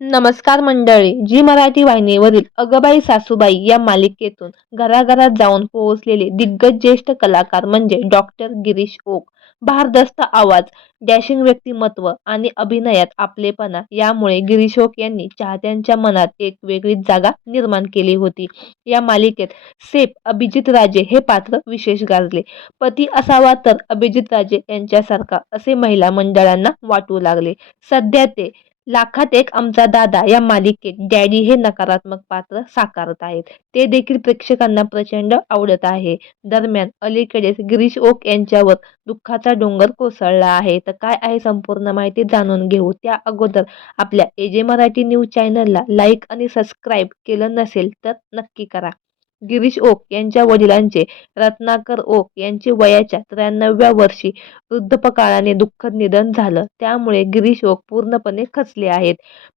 नमस्कार मंडळी जी मराठी वाहिनीवरील अगबाई सासूबाई या मालिकेतून घराघरात जाऊन पोहोचलेले दिग्गज ज्येष्ठ कलाकार म्हणजे डॉक्टर गिरीश ओक. भारदस्त आवाज डॅशिंग व्यक्तिमत्व आणि अभिनयात आपलेपणा यामुळे गिरीश ओक यांनी चाहत्यांच्या मनात एक वेगळीच जागा निर्माण केली होती. या मालिकेत सेफ अभिजित राजे हे पात्र विशेष गाजले. पती असावा तर अभिजित राजे यांच्यासारखा असे महिला मंडळांना वाटू लागले. सध्या ते लाखात एक आमचा दादा या मालिकेत डॅडी हे नकारात्मक पात्र साकारत आहेत. ते देखील प्रेक्षकांना प्रचंड आवडत आहे. दरम्यान अलीकडेच गिरीश ओक यांच्यावर दुःखाचा डोंगर कोसळला आहे. तर काय आहे संपूर्ण माहिती जाणून घेऊ. त्या अगोदर आपल्या एजे मराठी न्यूज चॅनलला लाईक आणि सबस्क्राईब केलं नसेल तर नक्की करा. गिरीश ओक यांच्या वडिलांचे रत्नाकर ओक यांचे वयाच्या त्र्याण्णव्या वर्षी वृद्धपकाळाने दुःखद निधन झालं. त्यामुळे गिरीश ओक पूर्णपणे खचले आहेत.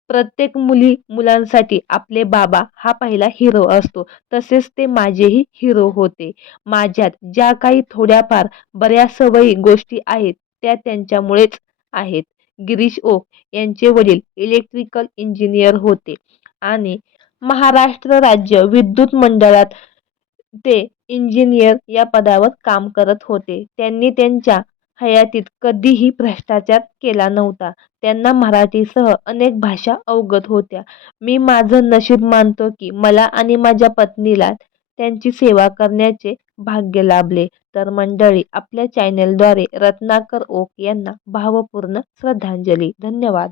प्रत्येक मुली मुलांसाठी आपले बाबा हा पहिला हिरो असतो. तसेच ते माझेही हिरो होते. माझ्यात ज्या काही थोड्याफार बऱ्याच सवयी गोष्टी आहेत त्या त्यांच्यामुळेच आहेत. गिरीश ओक यांचे वडील इलेक्ट्रिकल इंजिनियर होते. आणि महाराष्ट्र राज्य विद्युत मंडळात ते इंजिनियर या पदावर काम करत होते. त्यांनी त्यांच्या हयातीत कधीही भ्रष्टाचार केला नव्हता. त्यांना मराठीसह अनेक भाषा अवगत होत्या. मी माझं नशीब मानतो की मला आणि माझ्या पत्नीला त्यांची सेवा करण्याचे भाग्य लाभले. तर मंडळी आपल्या चॅनेलद्वारे रत्नाकर ओक यांना भावपूर्ण श्रद्धांजली. धन्यवाद.